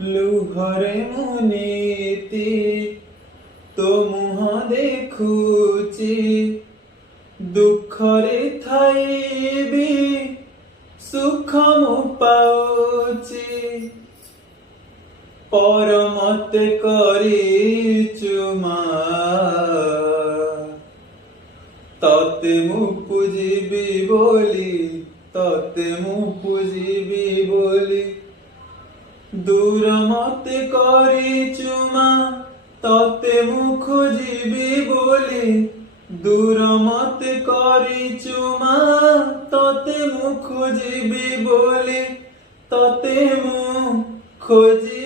ଲୁହରେ ମୁଁ ନୀତି ତୋ ମୁହଁ ଦେଖୁଛି, ଦୁଃଖରେ ଥାଇ ବି ସୁଖ ମୁଁ ପାଉଛି। ପର ମତେ କରିଛୁ ମା', ତତେ ମୁଁ ପୂଜିବି ବୋଲି, ତତେ ମୁଁ ପୂଜିବି ବୋଲି। ଦୂର ମତେ କରିଛୁ ମା', ତତେ ମୁଁ ଖୋଜିବି ବୋଲି। ଦୂର ମତେ କରିଛୁ ମା', ତତେ ମୁଁ ଖୋଜିବି ବୋଲି। ତତେ ମୁଁ ଖୋଜି